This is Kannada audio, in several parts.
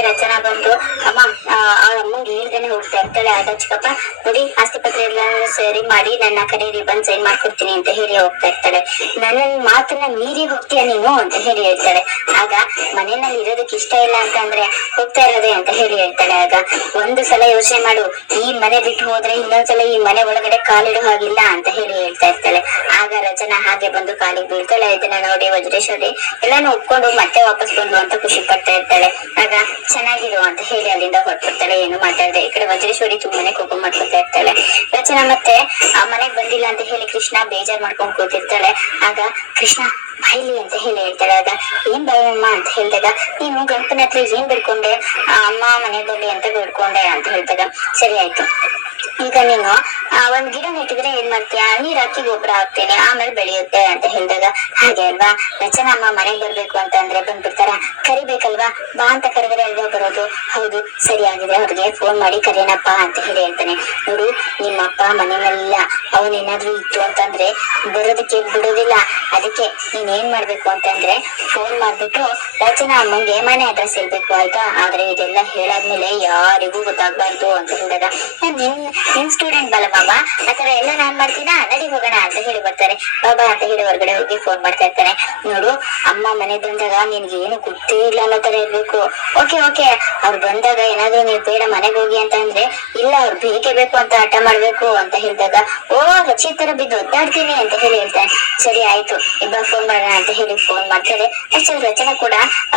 ರಚನಾ ಬಂದು, ಅಮ್ಮ ಅವ್ರ ಅಮ್ಮಂಗೆ ಹೇಳ್ದೇನೆ ಹೋಗ್ತಾ ಇರ್ತಾಳೆ ಆಗ ಚಿಕ್ಕಪ್ಪ, ನೋಡಿ ಆಸ್ತಿ ಎಲ್ಲ ಸರಿ ಮಾಡಿ ನನ್ನ ಕಡೆ ರಿಬನ್ ಸೈನ್ ಮಾಡ್ಕೊಡ್ತೀನಿ ಅಂತ ಹೇಳಿ ಹೋಗ್ತಾ ಇರ್ತಾಳೆ. ನನ್ನ ಮಾತನ್ನ ಮೀರಿ ಹೋಗ್ತೀಯ ನೀನು ಅಂತ ಹೇಳಿ ಹೇಳ್ತಾಳೆ. ಆಗ ಮನೆಯಲ್ಲಿ ಇರೋದಕ್ಕೆ ಇಷ್ಟ ಇಲ್ಲ ಅಂತ ಅಂದ್ರೆ ಹೋಗ್ತಾ ಇರೋದೆ ಅಂತ ಹೇಳಿ ಹೇಳ್ತಾಳೆ. ಆಗ ಒಂದು ಸಲ ಯೋಚನೆ ಮಾಡು, ಈ ಮನೆ ಬಿಟ್ಟು ಹೋದ್ರೆ ಇನ್ನೊಂದ್ಸಲ ಈ ಮನೆ ಒಳಗಡೆ ಕಾಲಿಡೋ ಹಾಗಿಲ್ಲ ಅಂತ ಹೇಳಿ ಹೇಳ್ತಾ ಇರ್ತಾಳೆ. ಆಗ ರಚನಾ ಹಾಗೆ ಬಂದು ಕಾಲಿಗೆ ಬೀಳ್ತಾಳೆ. ಇದನ್ನ ನೋಡಿ ವಜ್ರೇಶ್ವರಿ ಎಲ್ಲಾನು ಒಪ್ಕೊಂಡು ಮತ್ತೆ ವಾಪಸ್ ಬಂದು ಅಂತ ಖುಷಿ ಪಡ್ತಾ ಇರ್ತಾಳೆ. ಆಗ ಚೆನ್ನಾಗಿರು ಅಂತ ಹೇಳಿ ಅಲ್ಲಿಂದ ಹೊರಟ್ಬಿಡ್ತಾಳೆ ಏನು ಮಾತಾಡದೆ ಈ ಕಡೆ ವಜ್ರೇಶ್ವರಿ ತುಂಬಾನೇ ಕೋಪ ಮಾಡ್ಕೊತಾ ಇರ್ತಾಳೆ. ರಚನಾ ಮತ್ತೆ ಆ ಮನೆಗ್ ಬಂದಿಲ್ಲ ಅಂತ ಹೇಳಿ ಕೃಷ್ಣ ಬೇಜಾರ್ ಮಾಡ್ಕೊಂಡ್ ಕೂತಿರ್ತಾಳೆ. ಆಗ ಕೃಷ್ಣ ಬಾಯ್ಲಿ ಅಂತ ಹೇಳಿ ಹೇಳ್ತಾಳೆ. ಆಗ ಏನ್ ಬಾಯಮ್ಮ ಅಂತ ಹೇಳಿದಾಗ ನೀನು ಗಣಪನ ಹತ್ರ ಏನ್ ಬೇಡ್ಕೊಂಡೆ? ಆ, ಅಮ್ಮ ಮನೆ ಬರ್ಲಿ ಅಂತ ಬೇಡ್ಕೊಂಡೆ ಅಂತ ಹೇಳ್ದಾಗ ಸರಿ ಆಯ್ತು. ಈಗ ನೀನು ಒಂದ್ ಗಿಡ ನೆಟ್ಟಿದ್ರೆ ಏನ್ ಮಾಡ್ತೀಯ? ನೀರ್ ಹಾಕಿ ಗೊಬ್ಬರ ಹಾಕ್ತೇನೆ, ಆಮೇಲೆ ಬೆಳೆಯುತ್ತೆ ಅಂತ ಹೇಳಿದಾಗ, ಹಾಗೆ ಅಲ್ವಾ? ರಚನಾ ಅಮ್ಮ ಮನೆಗ್ ಬರ್ಬೇಕು ಅಂತ ಅಂದ್ರೆ ಬಂದ್ಬಿಡ್ತಾರ. ಕರಿಬೇಕಲ್ವಾ? ಬಾ ಅಂತ ಕರೆದ್ರೆ ಅಲ್ವಾ ಬರೋದು. ಹೌದು, ಸರಿ ಆಗಿದೆ ಅವ್ರಿಗೆ ಫೋನ್ ಮಾಡಿ ಕರೆಯನಪ್ಪ ಅಂತ ಹೇಳಿ ಹೇಳ್ತಾನೆ. ನೋಡು, ನಿಮ್ಮಪ್ಪ ಮನೆಯಲ್ಲ ಅವನೇನಾದ್ರೂ ಇತ್ತು ಅಂತಂದ್ರೆ ಬರೋದಕ್ಕೆ ಬಿಡೋದಿಲ್ಲ. ಅದಕ್ಕೆ ನೀನ್ ಏನ್ ಮಾಡ್ಬೇಕು ಅಂತಂದ್ರೆ ಫೋನ್ ಮಾಡ್ಬಿಟ್ಟು ರಚನಾ ಅಮ್ಮಂಗೆ ಮನೆ ಅಡ್ರೆಸ್ ಹೇಳ್ಬೇಕು, ಆಯ್ತಾ? ಆದ್ರೆ ಇದೆಲ್ಲ ಹೇಳಾದ್ಮೇಲೆ ಯಾರಿಗೂ ಗೊತ್ತಾಗ್ಬಾರ್ದು ಅಂತ ಹೇಳಿದಾಗ ನಾನ್ ನಿನ್ ಸ್ಟೂಡೆಂಟ್ ಬಲ ಬಾಬಾ ಆತರ ಎಲ್ಲ ನಾನ್ ಮಾಡ್ತೀನಾ? ನಡಿ ಹೋಗೋಣ ಅಂತ ಹೇಳಿ ಬರ್ತಾರೆ. ಬಾಬಾ ಅಂತ ಹೇಳಿ ಹೊರಗಡೆ ಹೋಗಿ ಫೋನ್ ಮಾಡ್ತಾ ಇರ್ತಾನೆ ನೋಡು, ಅಮ್ಮ ಮನೆ ಬಂದಾಗ ನಿನ್ಗೆ ಏನು ಗೊತ್ತೇ ಇಲ್ಲ ಅನ್ನೋ ತರ ಇರ್ಬೇಕು. ಓಕೆ ಓಕೆ ಅವ್ರು ಬಂದಾಗ ಏನಾದ್ರೂ ನೀವು ಬೇಡ ಮನೆಗೆ ಹೋಗಿ ಅಂತ ಅಂದ್ರೆ, ಇಲ್ಲ, ಅವ್ರು ಬೇಕೇ ಬೇಕು ಅಂತ ಹಠ ಮಾಡ್ಬೇಕು ಅಂತ ಹೇಳಿದಾಗ, ಓ ರಚಿ ತರ ಬಿದ್ದು ಒದ್ದಾಡ್ತೀನಿ ಅಂತ ಹೇಳಿ ಹೇಳ್ತಾನೆ ಸರಿ, ಆಯ್ತು. ಇಬ್ಬ ಫೋನ್ ಮಾಡೋಣ ಅಂತ ಹೇಳಿ ಫೋನ್ ಮಾಡ್ತಾರೆ. ಅಷ್ಟೇ ರಚನಾ ಕೂಡ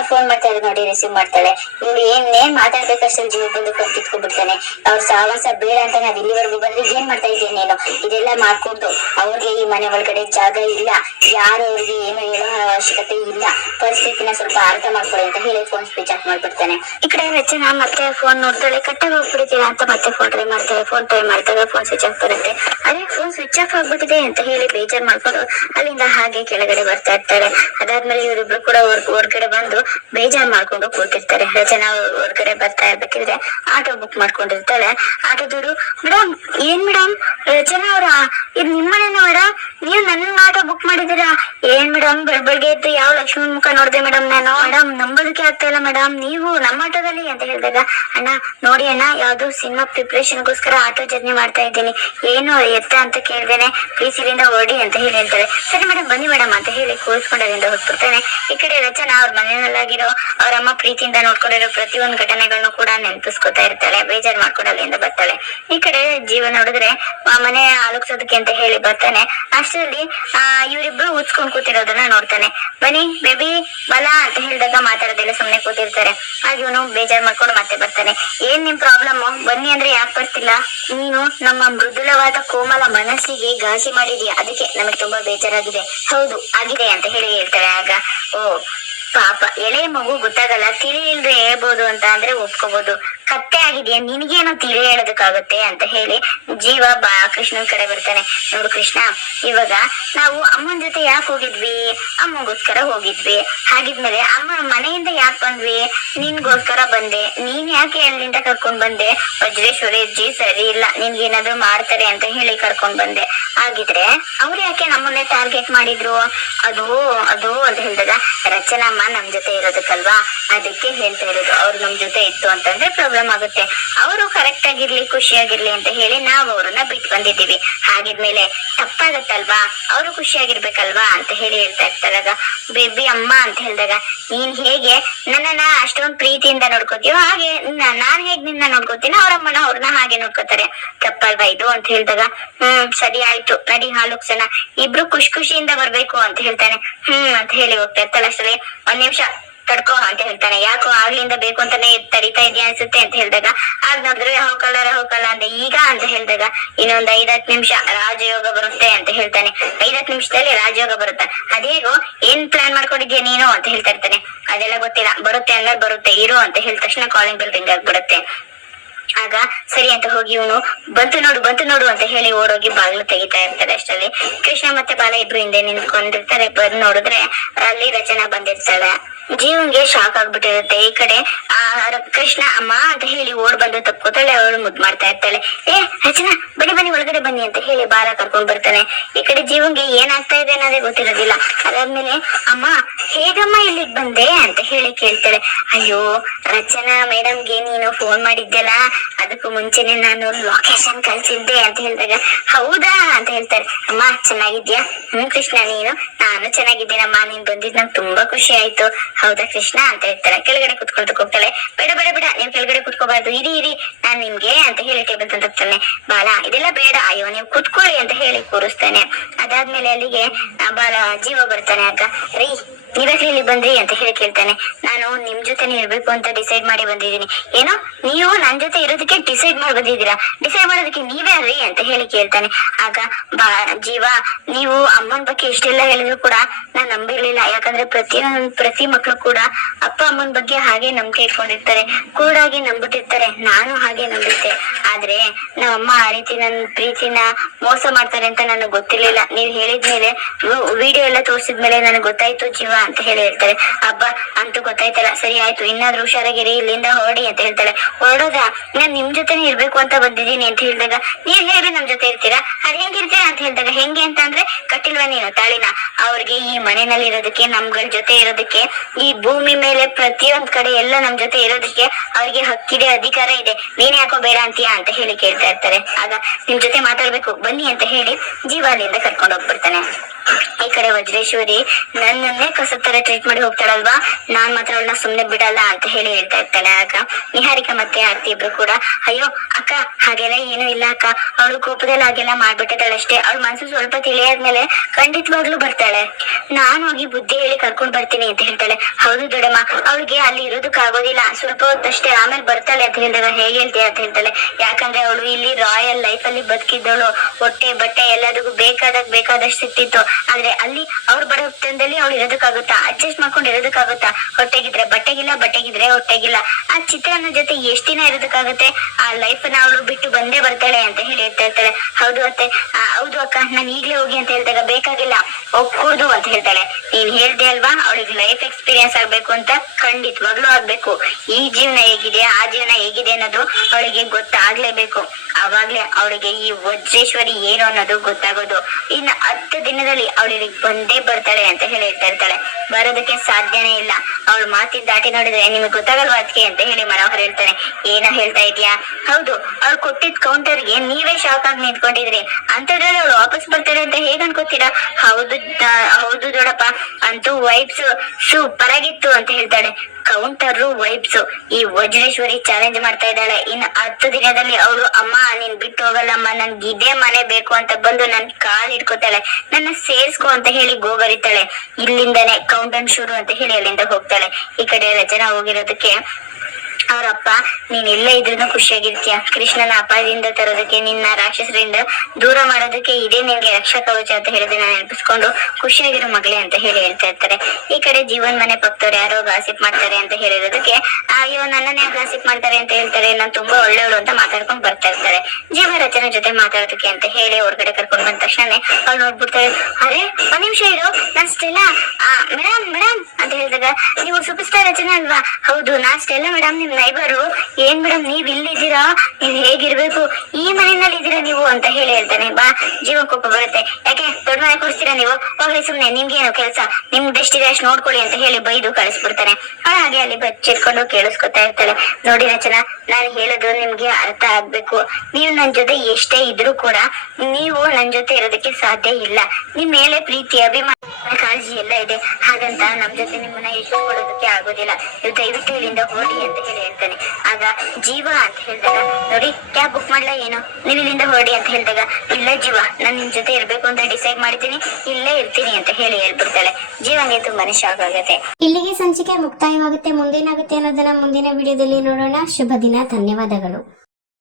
ಫೋನ್ ಮಾಡ್ತಾ ನೋಡಿ ರಿಸೀವ್ ಮಾಡ್ತಾಳೆ. ಇವ್ರು ಏನ್ ಏನ್ ಮಾತಾಡ್ಬೇಕಷ್ಟೇ ಜೀವ ಬಂದು ಕಿತ್ಕೊಂಡ್ಬಿಡ್ತಾನೆ. ಅವ್ರ ಸಾವಾಸ ಬೇಡ ಅಂತ ನಾವ್ ಇಲ್ಲಿವರೆಗೂ ಬಂದ್ರೆ ಏನ್ ಮಾಡ್ತಾ ಇದ್ದೀನಿ ನೀನು? ಇದೆಲ್ಲ ಮಾಡ್ಕೊಂಡು ಅವ್ರಿಗೆ ಈ ಮನೆ ಒಳಗಡೆ ಜಾಗ ಇಲ್ಲ. ಯಾರು ಅವ್ರಿಗೆ ಏನು ಹೇಳೋ ಅವಶ್ಯಕತೆ ಇಲ್ಲ. ಪರಿಸ್ಥಿತಿನ ಸ್ವಲ್ಪ ಅರ್ಥ ಮಾಡ್ಕೊಳ್ಳಿ ಅಂತ ಹೇಳಿ ಫೋನ್ ಸ್ವಿಚ್ ಆಫ್ ಮಾಡ್ಬಿಡ್ತಾನೆ. ಈ ಕಡೆ ರಚನಾ ಮತ್ತೆ ಫೋನ್ ನೋಡ್ತಾಳೆ. ಕಟ್ಟಾಗಿ ಹೋಗ್ಬಿಡ್ತೀರಾ ಅಂತ ಮತ್ತೆ ಫೋನ್ ಟ್ರೈ ಮಾಡ್ತಾಳೆ. ಫೋನ್ ಟ್ರೈ ಮಾಡ್ತಾರೆ ಫೋನ್ ಸ್ವಿಚ್ ಆಫ್ ಬರುತ್ತೆ. ಅದೇ ಫೋನ್ ಸ್ವಿಚ್ ಆಫ್ ಆಗ್ಬಿಟ್ಟಿದೆ ಅಂತ ಹೇಳಿ ಬೇಜಾರ್ ಮಾಡ್ಕೊಂಡು ಅಲ್ಲಿಂದ ಹಾಗೆ ಕೆಳಗಡೆ ಬರ್ತಾ ಇರ್ತಾರೆ. ಅದಾದ್ಮೇಲೆ ಇವರಿಬ್ರು ಕೂಡ ಹೊರ್- ಹೊರ್ಗಡೆ ಬಂದು ಬೇಜಾರ್ ಮಾಡ್ಕೊಂಡು ಕೂತಿರ್ತಾರೆ. ರಚನಾ ಹೊರ್ಗಡೆ ಬರ್ತಾ ಇರ್ಬೇಕಿದ್ರೆ ಆಟೋ ಬುಕ್ ಮಾಡ್ಕೊಂಡಿರ್ತಾಳೆ. ಆಟೋದವರು ಮೇಡಮ್, ಏನ್ ಮೇಡಮ್? ರಚನಾ ಅವ್ರ? ಇದು ಮೇಡಮ್ ನೀವು ನನ್ನ ಆಟೋ ಬುಕ್ ಮಾಡಿದೀರಾ ಏನ್ ಮೇಡಮ್ ಬೆಳ್ ಬೆಳಗ್ಗೆ ಎದ್ದು ಯಾವ ಲಕ್ಷ್ಮಿ ಮುಖ ನೋಡಿದೆ ಮೇಡಮ್ ನಾನು? ಮೇಡಮ್ ನಂಬೋದಕ್ಕೆ ಆಗ್ತಾ ಇಲ್ಲ ಮೇಡಮ್ ನೀವು ನಮ್ಮ ಆಟೋದಲ್ಲಿ ಅಂತ ಹೇಳಿದಾಗ, ಅಣ್ಣ, ನೋಡಿ ಅಣ್ಣ, ಯಾವ್ದೋ ಸಿನಿಮಾ ಪ್ರಿಪ್ರೇಷನ್ಗೋಸ್ಕರ ಆಟೋ ಜರ್ನಿ ಮಾಡ್ತಾ ಇದ್ದೀನಿ. ಏನು ಎತ್ತ ಅಂತ ಕೇಳ್ದೇನೆ ಪ್ಲೀಸ್ ಇಲ್ಲಿಂದ ಹೊರಡಿ ಅಂತ ಹೇಳಿ ಹೇಳ್ತಾರೆ. ಸರಿ ಮೇಡಮ್ ಬನ್ನಿ ಮೇಡಮ್ ಅಂತ ಹೇಳಿ ಕೂರಿಸ್ಕೊಂಡು ಅಲ್ಲಿಂದ ಈ ಕಡೆ ರಚನಾ ಅವ್ರ ಮನೆಯಲ್ಲಾಗಿರೋ, ಅವ್ರ ಅಮ್ಮ ಪ್ರೀತಿಯಿಂದ ನೋಡ್ಕೊಂಡಿರೋ ಪ್ರತಿಯೊಂದು ಘಟನೆಗಳನ್ನು ಕೂಡ ನೆನಪಿಸ್ಕೊತಾ ಇರ್ತಾಳೆ. ಬೇಜಾರ್ ಮಾಡ್ಕೊಂಡು ಅಲ್ಲಿಂದ ಬರ್ತಾಳೆ. ಈ ಕಡೆ ಜೀವನ ನೋಡಿದ್ರೆ ಮನೆ ಆಲೋಕ್ಸೋದಕ್ಕೆ ಅಂತ ಹೇಳಿ ಬರ್ತಾನೆ. ಅಷ್ಟರಲ್ಲಿ, ಆ ಇವರಿಬ್ರು ಉಚ್ಕೊಂಡ್ ಕೂತಿರೋದನ್ನ ನೋಡ್ತಾನೆ. ಬನ್ನಿ, ಬೇಬಿ, ಬಲ ಅಂತ ಹೇಳಿದಾಗ ಮಾತಾಡೋದಿಲ್ಲ ಸುಮ್ನೆ ಕೂತಿರ್ತಾರೆ. ಆಗ ಇವನು ಬೇಜಾರ್ ಮಾಡ್ಕೊಂಡು ಮತ್ತೆ ಬರ್ತಾನೆ. ಏನ್ ನಿಮ್ ಪ್ರಾಬ್ಲಮ್ ಬನ್ನಿ ಅಂದ್ರೆ ಯಾಕೆ ಬರ್ತಿಲ್ಲ? ನೀನು ನಮ್ಮ ಮೃದುಲವಾದ ಕೋಮಲ ಮನಸ್ಸಿಗೆ ಘಾಸಿ ಮಾಡಿದೀಯ? ಅದಕ್ಕೆ ನಮಗೆ ತುಂಬಾ ಬೇಜಾರಾಗಿದೆ. ಹೌದು, ಆಗಿದೆ ಅಂತ ಹೇಳಿ ಹೇಳ್ತಾರೆ ಆಗ. ಓ ಪಾಪ ಎಳೆ ಮಗು ಗೊತ್ತಾಗಲ್ಲ ತಿಳಿ ಇಲ್ದೆ ಹೇಳ್ಬೋದು ಅಂತ ಅಂದ್ರೆ ಒಪ್ಕೋಬಹುದು ಕತ್ತೆ ಆಗಿದೆಯಾ? ನಿನಗೇನು ತಿಳಿ ಹೇಳೋದಕ್ಕಾಗುತ್ತೆ ಅಂತ ಹೇಳಿ ಜೀವ ಬಾ, ಕೃಷ್ಣನ್ ಕಡೆ ಬರ್ತಾನೆ. ನೋಡು ಕೃಷ್ಣ, ಇವಾಗ ನಾವು ಅಮ್ಮನ ಜೊತೆ ಯಾಕೆ ಹೋಗಿದ್ವಿ? ಅಮ್ಮಗೋಸ್ಕರ ಹೋಗಿದ್ವಿ. ಹಾಗಿದ್ಮೇಲೆ ಅಮ್ಮ ಮನೆಯಿಂದ ಯಾಕೆ ಬಂದ್ವಿ? ನಿನ್ಗೋಸ್ಕರ ಬಂದೆ. ನೀನ್ ಯಾಕೆ ಅಲ್ಲಿಂದ ಕರ್ಕೊಂಡ್ ಬಂದೆ? ವಜ್ರೇಶ್ವರಿ ಅಜ್ಜಿ ಸರಿ ಇಲ್ಲ, ನಿನ್ಗೇನಾದ್ರು ಮಾಡ್ತಾರೆ ಅಂತ ಹೇಳಿ ಕರ್ಕೊಂಡ್ ಬಂದೆ. ಹಾಗಿದ್ರೆ ಅವ್ರು ಯಾಕೆ ನಮ್ಮನ್ನೇ ಟಾರ್ಗೆಟ್ ಮಾಡಿದ್ರು? ಅದು ಅದು ಅಂತ ಹೇಳಿದಾಗ, ರಚನಮ್ಮ ನಮ್ ಜೊತೆ ಇರೋದಕ್ಕಲ್ವಾ? ಅದಕ್ಕೆ ಹೇಳ್ತಾ ಇರೋದು. ಅವ್ರು ನಮ್ ಜೊತೆ ಇತ್ತು ಅಂತಂದ್ರೆ ಪ್ರಾಬ್ಲಮ್ ಆಗುತ್ತೆ. ಅವರು ಕರೆಕ್ಟ್ ಆಗಿರ್ಲಿ ಖುಷಿಯಾಗಿರ್ಲಿ ಅಂತ ಹೇಳಿ ನಾವು ಅವ್ರನ್ನ ಬಿಟ್ಟು ಬಂದಿದ್ದೀವಿ. ಹಾಗಿದ್ಮೇಲೆ ತಪ್ಪಾಗತ್ತಲ್ವಾ? ಅವರು ಖುಷಿಯಾಗಿರ್ಬೇಕಲ್ವಾ ಅಂತ ಹೇಳಿ ಹೇಳ್ತಾ ಇರ್ತಾರಾಗ ಬೇಬಿ ಅಮ್ಮ ಅಂತ ಹೇಳಿದಾಗ, ನೀನ್ ಹೇಗೆ? ಅಷ್ಟೊಂದ್ ಪ್ರೀತಿಯಿಂದ ನೋಡ್ಕೋತೀವೋ ಹಾಗೆ ನಾನ್ ಹೇಗ್ ನಿನ್ನ ನೋಡ್ಕೋತೀನೋ ಅವ್ರಮ್ಮನ ಅವ್ರನ್ನ ಹಾಗೆ ನೋಡ್ಕೋತಾರೆ. ತಪ್ಪಲ್ವಾ ಇದು ಅಂತ ಹೇಳಿದಾಗ, ಹ್ಮ್, ಸರಿ ಆಯ್ತು, ನಡಿ ಹಾಲುಕ್ಸನ ಇಬ್ರು ಖುಷಿ ಖುಷಿಯಿಂದ ಬರ್ಬೇಕು ಅಂತ ಹೇಳ್ತಾನೆ. ಹ್ಮ್, ಅಂತ ಹೇಳಿ ಹೋಗ್ತಾ ಇರ್ತಾಳೆ ಸರಿ ಒಂದ್ ನಿಮಿಷ. ತಡ್ಕೋ ಅಂತ ಹೇಳ್ತಾನೆ. ಯಾಕೋ ಆಗ್ಲಿಂದ ಬೇಕು ಅಂತಾನೆ ತರಿತಾ ಇದೆಯಾ ಅನ್ಸುತ್ತೆ ಅಂತ ಹೇಳಿದಾಗ, ಆಗ ನೋಡಿದ್ರೆ ಹೋಗಲ್ಲ ಹೋಗಲ್ಲ ಅಂತ ಈಗ ಅಂತ ಹೇಳಿದಾಗ, ಇನ್ನೊಂದ್ ಐದತ್ ನಿಮಿಷ ರಾಜಯೋಗ ಬರುತ್ತೆ ಅಂತ ಹೇಳ್ತಾನೆ. ಐದತ್ ನಿಮಿಷದಲ್ಲಿ ರಾಜಯೋಗ ಬರುತ್ತೆ. ಅದೇಗೋ, ಏನ್ ಪ್ಲಾನ್ ಮಾಡ್ಕೊಂಡಿದ್ಯಾ ನೀನು? ಅಂತ ಹೇಳ್ತಾ ಇರ್ತಾನೆ. ಅದೆಲ್ಲ ಗೊತ್ತಿಲ್ಲ. ಬರುತ್ತೆ ಅಂದ್ರೆ ಬರುತ್ತೆ. ಇರು ಅಂತ ಹೇಳಿದ ತಕ್ಷಣ ಕಾಲಿಂಗ್ ಬೆಲ್ ರಿಂಗ್ ಆಗ್ಬಿಡುತ್ತೆ. ಆಗ ಸರಿ ಅಂತ ಹೋಗಿ ಇವನು, ಬಂತು ನೋಡು ಬಂತು ನೋಡು ಅಂತ ಹೇಳಿ ಓಡೋಗಿ ಬಾಗಿಲು ತೆಗಿತಾ ಇರ್ತಾರೆ ಅಷ್ಟರಲ್ಲಿ. ಕೃಷ್ಣ ಮತ್ತೆ ಬಾಲ ಇಬ್ರು ಹಿಂದೆ ನಿಂತ್ಕೊಂಡಿರ್ತಾರೆ. ಬಂದ್ ನೋಡಿದ್ರೆ ಅಲ್ಲಿ ರಚನಾ ಬಂದಿರ್ತಾಳೆ. ಜೀವನ್ಗೆ ಶಾಕ್ ಆಗ್ಬಿಟ್ಟಿರುತ್ತೆ. ಈ ಕಡೆ, ಆ, ಕೃಷ್ಣ, ಅಮ್ಮ ಅಂತ ಹೇಳಿ ಓಡ್ ಬಂದು ತಪ್ಕೋತಾಳೆ. ಅವಳು ಮುದ್ ಮಾಡ್ತಾ ಇರ್ತಾಳೆ. ಏ, ರಚನಾ, ಬನ್ನಿ ಬನ್ನಿ, ಒಳಗಡೆ ಬನ್ನಿ ಅಂತ ಹೇಳಿ ಬಾಲ ಕರ್ಕೊಂಡ್ ಬರ್ತಾನೆ. ಈ ಕಡೆ ಜೀವನ್ಗೆ ಏನಾಗ್ತಾ ಇದೆ ಅನ್ನೋದೇ ಗೊತ್ತಿರೋದಿಲ್ಲ. ಅದಾದ್ಮೇಲೆ, ಅಮ್ಮ, ಹೇಗಮ್ಮ ಇಲ್ಲಿಗೆ ಬಂದೆ? ಅಂತ ಹೇಳಿ ಕೇಳ್ತಾಳೆ. ಅಯ್ಯೋ, ರಚನಾ ಮೇಡಮ್ಗೆ ನೀನು ಫೋನ್ ಮಾಡಿದ್ದೆಲ್ಲ ಅದಕ್ಕೂ ಮುಂಚೆನೆ ನಾನು ಲೊಕೇಶನ್ ಕಳ್ಸಿದ್ದೆ ಅಂತ ಹೇಳಿದಾಗ, ಹೌದಾ ಅಂತ ಹೇಳ್ತಾರೆ. ಅಮ್ಮ, ಚೆನ್ನಾಗಿದ್ಯಾ? ಹ್ಮ್, ಕೃಷ್ಣ, ನೀನು? ನಾನು ಚೆನ್ನಾಗಿದ್ದೀನಮ್ಮ, ನೀನ್ ಬಂದಿದ್ ನಂಗೆ ತುಂಬಾ ಖುಷಿ ಆಯ್ತು. ಹೌದಾ ಕೃಷ್ಣ ಅಂತ ಹೇಳ್ತಾರೆ. ಕೆಳಗಡೆ ಕುತ್ಕೊಳ್ತಕ್ ಹೋಗ್ತಾಳೆ ಬೇಡ ಬೇಡ ಬೇಡ, ನೀವ್ ಕೆಳಗಡೆ ಕುತ್ಕೋಬಾರ್ದು. ಇರಿ ಇರಿ, ನಾನ್ ನಿಮ್ಗೆ ಅಂತ ಹೇಳಿ ಟೇಬಲ್ ತಂದಿರ್ತಾನೆ ಬಾಲ, ಇದೆಲ್ಲ ಬೇಡ, ಅಯ್ಯೋ, ನೀವು ಕುತ್ಕೊಳ್ಳಿ ಅಂತ ಹೇಳಿ ಕೂರಿಸ್ತಾನೆ. ಅದಾದ್ಮೇಲೆ ಅಲ್ಲಿಗೆ ಬಾಲ ಜೀವ ಬರ್ತಾನೆ ಅಕ್ಕ. ರೀ ನೀವ್ಯಾಕೆ ಇಲ್ಲಿ ಬಂದ್ರಿ ಅಂತ ಹೇಳಿ ಕೇಳ್ತಾನೆ. ನಾನು ನಿಮ್ ಜೊತೆನೆ ಇರ್ಬೇಕು ಅಂತ ಡಿಸೈಡ್ ಮಾಡಿ ಬಂದಿದ್ದೀನಿ. ಏನೋ, ನೀವು ನನ್ ಜೊತೆ ಇರೋದಕ್ಕೆ ಡಿಸೈಡ್ ಮಾಡಿ ಬಂದಿದ್ದೀರಾ? ಡಿಸೈಡ್ ಮಾಡೋದಕ್ಕೆ ನೀವೇ ಅಲ್ರಿ ಅಂತ ಹೇಳಿ ಕೇಳ್ತಾನೆ. ಆಗ, ಬಾ, ಜೀವ, ನೀವು ಅಮ್ಮನ ಬಗ್ಗೆ ಇಷ್ಟೆಲ್ಲ ಹೇಳಿದ್ರು ಕೂಡ ನಾನ್ ನಂಬಿರ್ಲಿಲ್ಲ. ಯಾಕಂದ್ರೆ ಪ್ರತಿಯೊಂದು ಪ್ರತಿ ಮಕ್ಳು ಕೂಡ ಅಪ್ಪ ಅಮ್ಮನ ಬಗ್ಗೆ ಹಾಗೆ ನಂಬಿಕೆ ಇಟ್ಕೊಂಡಿರ್ತಾರೆ. ಕೂಡಾಗಿ ನಂಬುತ್ತಿರ್ತಾರೆ ನಾನು ಹಾಗೆ ನಂಬಿದ್ದೆ. ಆದ್ರೆ ನಮ್ಮ ಅಮ್ಮ ಆ ರೀತಿ ನನ್ ಪ್ರೀತಿನ ಮೋಸ ಮಾಡ್ತಾರೆ ಅಂತ ನನಗೆ ಗೊತ್ತಿರ್ಲಿಲ್ಲ. ನೀವ್ ಹೇಳಿದ್ಮೇಲೆ, ವಿಡಿಯೋ ಎಲ್ಲ ತೋರಿಸಿದ್ಮೇಲೆ ನನಗೆ ಗೊತ್ತಾಯ್ತು, ಜೀವ. ಅಂತ ಹೇಳಿ ಹೇಳ್ತಾರೆ. ಹಬ್ಬ ಅಂತೂ ಗೊತ್ತಾಯ್ತಲ್ಲ. ಸರಿ ಆಯ್ತು, ಇನ್ನಾದ್ರೂ ಹುಷಾರಾಗಿರಿ, ಇಲ್ಲಿಂದ ಹೊರಡಿ ಅಂತ ಹೇಳ್ತಾಳೆ. ಹೊರಡೋದ? ನಾನ್ ನಿಮ್ ಜೊತೆನೆ ಇರ್ಬೇಕು ಅಂತ ಬಂದಿದ್ದೀನಿ ಅಂತ ಹೇಳಿದಾಗ, ನೀವ್ ಹೇಳಿ ನಮ್ ಜೊತೆ ಇರ್ತೀರಾ? ಅದ್ ಹೆಂಗಿರ್ತೀರಾ ಅಂತ ಹೇಳಿದಾಗ, ಹೆಂಗೆ ಅಂತ ಅಂದ್ರೆ ಕಟ್ಟಿಲ್ವಾ ನೀನು, ತಾಳಿನ. ಅವ್ರಿಗೆ ಈ ಮನೆಯಲ್ಲಿ ಇರೋದಕ್ಕೆ, ನಮ್ಗಳ ಜೊತೆ ಇರೋದಕ್ಕೆ, ಈ ಭೂಮಿ ಮೇಲೆ ಪ್ರತಿಯೊಂದ್ ಕಡೆ ಎಲ್ಲ ನಮ್ ಜೊತೆ ಇರೋದಕ್ಕೆ ಅವ್ರಿಗೆ ಹಕ್ಕಿದೆ, ಅಧಿಕಾರ ಇದೆ. ನೀನ್ ಯಾಕೋ ಬೇಡ ಅಂತೀಯಾ? ಅಂತ ಹೇಳಿ ಕೇಳ್ತಾ ಇರ್ತಾರೆ. ಆಗ, ನಿಮ್ ಜೊತೆ ಮಾತಾಡ್ಬೇಕು, ಬನ್ನಿ ಅಂತ ಹೇಳಿ ಜೀವ ಅಲ್ಲಿಂದ ಕರ್ಕೊಂಡು ಹೋಗ್ಬಿಡ್ತಾನೆ. ಈ ಕಡೆ ವಜ್ರೇಶ್ವರಿ ನನ್ನನ್ನೇ ಕಸದ ತರ ಟ್ರೀಟ್ ಮಾಡಿ ಹೋಗ್ತಾಳಲ್ವಾ? ನಾನ್ ಮಾತ್ರ ಅವಳನ್ನ ಸುಮ್ನೆ ಬಿಡಲ್ಲ ಅಂತ ಹೇಳಿ ಹೇಳ್ತಾ ಇರ್ತಾಳೆ ಆಗ. ನಿಹಾರಿಕಾ ಮತ್ತೆ ಆರ್ತಿ ಇಬ್ರು ಕೂಡ, ಅಯ್ಯೋ, ಅಕ್ಕ, ಹಾಗೆಲ್ಲ ಏನೂ ಇಲ್ಲ ಅಕ್ಕ. ಅವಳು ಕೋಪದಲ್ಲಿ ಹಾಗೆಲ್ಲ ಮಾಡ್ಬಿಟ್ಟಿದ್ದಾಳಷ್ಟೇ. ಅವಳ ಮನ್ಸು ಸ್ವಲ್ಪ ತಿಳಿಯಾದ್ಮೇಲೆ ಖಂಡಿತವಾಗ್ಲೂ ಬರ್ತಾಳೆ. ನಾನು ಹೋಗಿ ಬುದ್ಧಿ ಹೇಳಿ ಕರ್ಕೊಂಡ್ ಬರ್ತೀನಿ ಅಂತ ಹೇಳ್ತಾಳೆ. ಹೌದು ದೊಡ್ಡಮ್ಮ, ಅವಳಿಗೆ ಅಲ್ಲಿ ಇರೋದಕ್ ಆಗೋದಿಲ್ಲ. ಸ್ವಲ್ಪ ಹೊತ್ತಷ್ಟೇ ಆಮೇಲೆ ಬರ್ತಾಳೆ ಅಂತ ಹೇಳಿದಾಗ ಹೇಗೆ ಹೇಳ್ತೀಯ ಅಂತ ಹೇಳ್ತಾಳೆ. ಯಾಕಂದ್ರೆ ಅವಳು ಇಲ್ಲಿ ರಾಯಲ್ ಲೈಫ್ ಅಲ್ಲಿ ಬದುಕಿದ್ದವಳು ಹೊಟ್ಟೆ, ಬಟ್ಟೆ ಎಲ್ಲದಕ್ಕೂ ಬೇಕಾದಾಗ ಬೇಕಾದಷ್ಟು ಸಿಕ್ತಿತ್ತು. ಆದ್ರೆ ಅಲ್ಲಿ ಅವ್ರ ಬಡತನದಲ್ಲಿ ಅವಳು ಇರೋದಕ್ಕಾಗುತ್ತಾ? ಅಡ್ಜಸ್ಟ್ ಮಾಡ್ಕೊಂಡು ಇರೋದಕ್ಕಾಗುತ್ತಾ? ಹೊಟ್ಟೆಗಿದ್ರೆ ಬಟ್ಟೆಗಿಲ್ಲ, ಬಟ್ಟೆಗಿದ್ರೆ ಹೊಟ್ಟೆಗಿಲ್ಲ. ಆ ಚಿತ್ರಾನ್ನ ಜೊತೆ ಎಷ್ಟ್ ದಿನ ಇರೋದಕ್ಕಾಗುತ್ತೆ? ಆ ಲೈಫ್ನ ಅವಳು ಬಿಟ್ಟು ಬಂದೇ ಬರ್ತಾಳೆ ಅಂತ ಹೇಳಿ ಹೇಳ್ತಾ ಇರ್ತಾಳೆ. ಹೌದು ಅತ್ತೆ. ಹೌದು ಅಕ್ಕ, ನಾನು ಈಗ್ಲೇ ಹೋಗಿ ಅಂತ ಹೇಳಿದಾಗ ಬೇಕಾಗಿಲ್ಲ. ಒಪ್ಕೊಡ್ದು ಅಂತ ಹೇಳ್ತಾಳೆ, ನೀನ್ ಹೇಳ್ದೆ ಅಲ್ವಾ? ಅವಳಿಗೆ ಲೈಫ್ ಎಕ್ಸ್ಪೀರಿಯನ್ಸ್ ಆಗ್ಬೇಕು ಅಂತ ಖಂಡಿತವಾಗ್ಲೂ ಆಗ್ಬೇಕು. ಈ ಜೀವನ ಹೇಗಿದೆ, ಆ ಜೀವನ ಹೇಗಿದೆ ಅನ್ನೋದು ಅವಳಿಗೆ ಗೊತ್ತಾಗ್ಲೇಬೇಕು. ಅವಾಗ್ಲೇ ಅವಳಿಗೆ ಈ ವಜ್ರೇಶ್ವರಿ ಏನು ಅನ್ನೋದು ಗೊತ್ತಾಗೋದು. ಹತ್ತು ದಿನದಲ್ಲಿ ಅವಳಿಗೆ ಬಂದೇ ಬರ್ತಾಳೆ ಅಂತ ಹೇಳಿ ಹೇಳ್ತಾ ಇರ್ತಾಳೆ. ಬರೋದಕ್ಕೆ ಸಾಧ್ಯನೇ ಇಲ್ಲ. ಅವಳ ಮಾತಿ ದಾಟಿ ನೋಡಿದ್ರೆ, ನಿಮಗೆ ಗೊತ್ತಾಗಲ್ವಾ ಅದಕ್ಕೆ ಅಂತ ಹೇಳಿ ಮನೋಹರ್ ಹೇಳ್ತಾನೆ. ಏನೋ ಹೇಳ್ತಾ ಇದೀಯಾ? ಹೌದು, ಅವಳು ಕೊಟ್ಟಿದ್ ಕೌಂಟರ್ಗೆ ನೀವೇ ಶಾಕ್ ಆಗಿ ನಿಂತ್ಕೊಂಡಿದ್ರಿ. ಅಂತದ್ರಲ್ಲಿ ಅವಳು ವಾಪಸ್ ಬರ್ತಾಳೆ ಅಂತ ಹೇಗ್ ಅನ್ಕೋತೀರಾ? ಹೌದು ಹೌದು ದೊಡಪ್ಪ, ಅಂತೂ ವೈಬ್ಸ್ ಸೂಪರ್ ಆಗಿತ್ತು ಅಂತ ಹೇಳ್ತಾಳೆ. ಕೌಂಟರ್ ವೈಬ್ಸ್ ಈ ವಜ್ರೇಶ್ವರಿ ಚಾಲೆಂಜ್ ಮಾಡ್ತಾ ಇದ್ದಾಳೆ. ಇನ್ ಹತ್ತು ದಿನದಲ್ಲಿ ಅವಳು, ಅಮ್ಮ, ನೀನ್ ಬಿಟ್ಟು ಹೋಗಲ್ಲಮ್ಮ, ನನ್ಗೆ ಇದೇ ಮನೆ ಬೇಕು ಅಂತ ಬಂದು ನನ್ ಕಾಲ್ ಹಿಡ್ಕೊತಾಳೆ. ನನ್ನ ಸೇರ್ಸ್ಕೊ ಅಂತ ಹೇಳಿ ಗೋಗರಿತಾಳೆ. ಇಲ್ಲಿಂದಾನೆ ಕೌಂಟನ್ ಶುರು ಅಂತ ಹೇಳಿ ಅಲ್ಲಿಂದ ಹೋಗ್ತಾಳೆ. ಈ ಕಡೆ ರಚನಾ ಹೋಗಿರೋದಕ್ಕೆ ಅವರಪ್ಪ, ನೀನ್ ಎಲ್ಲೇ ಇದ್ರೂ ಖುಷಿಯಾಗಿರ್ತೀಯ. ಕೃಷ್ಣನ ಅಪಾಯದಿಂದ ತರೋದಕ್ಕೆ ನಿನ್ನ ರಾಕ್ಷಸರಿಂದ ದೂರ ಮಾಡೋದಕ್ಕೆ ಇದೇ ನಿನ್ಗೆ ರಕ್ಷಾ ಕವಚ ಅಂತ ಹೇಳಿದ್ರೆ ನಾನು ನೆನಪಿಸ್ಕೊಂಡು ಖುಷಿಯಾಗಿರೋ ಮಗಳೇ ಅಂತ ಹೇಳಿ ಹೇಳ್ತಾ ಇರ್ತಾರೆ. ಈ ಕಡೆ ಜೀವನ್ ಮನೆ ಪಕ್ಕದವ್ರು ಯಾರೋ ಗಾಸಿಪ್ ಮಾಡ್ತಾರೆ ಅಂತ ಹೇಳಿರೋದಕ್ಕೆ ಅಯ್ಯೋ ನನ್ನನ್ನೇ ಗಾಸಿಪ್ ಮಾಡ್ತಾರೆ ಅಂತ ಹೇಳ್ತಾರೆ, ನಾನ್ ತುಂಬಾ ಒಳ್ಳೆಯವಳು ಅಂತ ಮಾತಾಡ್ಕೊಂಡು ಬರ್ತಾ ಇರ್ತಾರೆ. ಜೀವ ರಚನೆ ಜೊತೆ ಮಾತಾಡೋದಕ್ಕೆ ಅಂತ ಹೇಳಿ ಹೊರಗಡೆ ಕರ್ಕೊಂಡು ಬಂದ ತಕ್ಷಣನೇ ಅವ್ಳು ನೋಡ್ಬಿಡ್ತಾರೆ ಅರೆ, ಒಂದ್ ನಿಮಿಷ ಇರು, ನಾನ್ ಸ್ಟೆಲ್ಲ ಮೇಡಮ್ ಮೇಡಮ್ ಅಂತ ಹೇಳಿದಾಗ, ನೀವು ಸೂಪರ್ ಸ್ಟಾರ್ ರಚನೆ ಅಲ್ವಾ? ಹೌದು, ನಾನ್ ಸ್ಟೆಲ್ಲ ಮೇಡಮ್ ನಿಮ್ ನೈಬರು, ಏನ್ ಮೇಡಮ್ ನೀವ್ ಇಲ್ಲಿದ್ದೀರಾ? ನೀವ್ ಹೇಗಿರ್ಬೇಕು? ಈ ಮನೆಯಲ್ಲಿ ಇದ್ದೀರಾ ನೀವು ಅಂತ ಹೇಳಿ ಹೇಳ್ತಾನೆ. ಬಾ ಜೀವ ಕೋಪ ಬರುತ್ತೆ. ಯಾಕೆ? ದೊಡ್ಡ ಮನೆ ಕೊಡ್ತೀರಾ ನೀವು? ಹೋಗ್ಲಿ ಸುಮ್ನೆ, ನಿಮ್ಗೇನು ಕೆಲಸ. ನಿಮ್ಗೆ ಎಷ್ಟಿದೆ ಅಷ್ಟು ನೋಡ್ಕೊಳ್ಳಿ ಅಂತ ಹೇಳಿ ಬೈದು ಕಳಿಸ್ಬಿಡ್ತಾನೆ. ಅವಳ ಹಾಗೆ ಅಲ್ಲಿ ಬಚ್ಚಿಟ್ಕೊಂಡು ಕೇಳಿಸ್ಕೊತಾ ಇರ್ತಾಳೆ. ನೋಡಿ ರಚನಾ, ನಾನು ಹೇಳೋದು ನಿಮ್ಗೆ ಅರ್ಥ ಆಗ್ಬೇಕು. ನೀವು ನನ್ ಜೊತೆ ಎಷ್ಟೇ ಇದ್ರೂ ಕೂಡ ನೀವು ನನ್ ಜೊತೆ ಇರೋದಕ್ಕೆ ಸಾಧ್ಯ ಇಲ್ಲ. ನಿಮ್ ಮೇಲೆ ಪ್ರೀತಿ, ಅಭಿಮಾನ, ಕಾಳಜಿ ಎಲ್ಲ ಇದೆ. ಹಾಗಂತ ನಮ್ ಜೊತೆ ನಿಮ್ಮನ್ನ ಇಷ್ಟಪಡೋದಕ್ಕೆ ಆಗೋದಿಲ್ಲ. ದಯವಿಟ್ಟು ಇಲ್ಲಿಂದ ಹೋಗಿ ಅಂತ ಹೇಳಿ ಹೇಳ್ತಾನೆ. ಆಗ ಜೀವ ಅಂತ ಹೇಳಿದಾಗ, ನೋಡಿ ಕ್ಯಾಬ್ ಬುಕ್ ಮಾಡ್ಲಾ ಏನು? ನೀವು ಹೊರಡಿ ಅಂತ ಹೇಳಿದಾಗ, ಇಲ್ಲ ಜೀವ, ನಾನು ನಿಮ್ ಜೊತೆ ಇರ್ಬೇಕು ಅಂತ ಡಿಸೈಡ್ ಮಾಡ್ತೀನಿ ಇಲ್ಲೇ ಇರ್ತೀನಿ ಅಂತ ಹೇಳಿ ಹೇಳ್ಬಿಡ್ತಾಳೆ. ಜೀವನ್ಗೆ ತುಂಬಾನೇ ಶಾಕ್ ಆಗುತ್ತೆ. ಇಲ್ಲಿಗೆ ಸಂಚಿಕೆ ಮುಕ್ತಾಯವಾಗುತ್ತೆ. ಮುಂದೇನಾಗುತ್ತೆ ಅನ್ನೋದನ್ನ ಮುಂದಿನ ವಿಡಿಯೋದಲ್ಲಿ ನೋಡೋಣ. ಶುಭ ದಿನ, ಧನ್ಯವಾದಗಳು.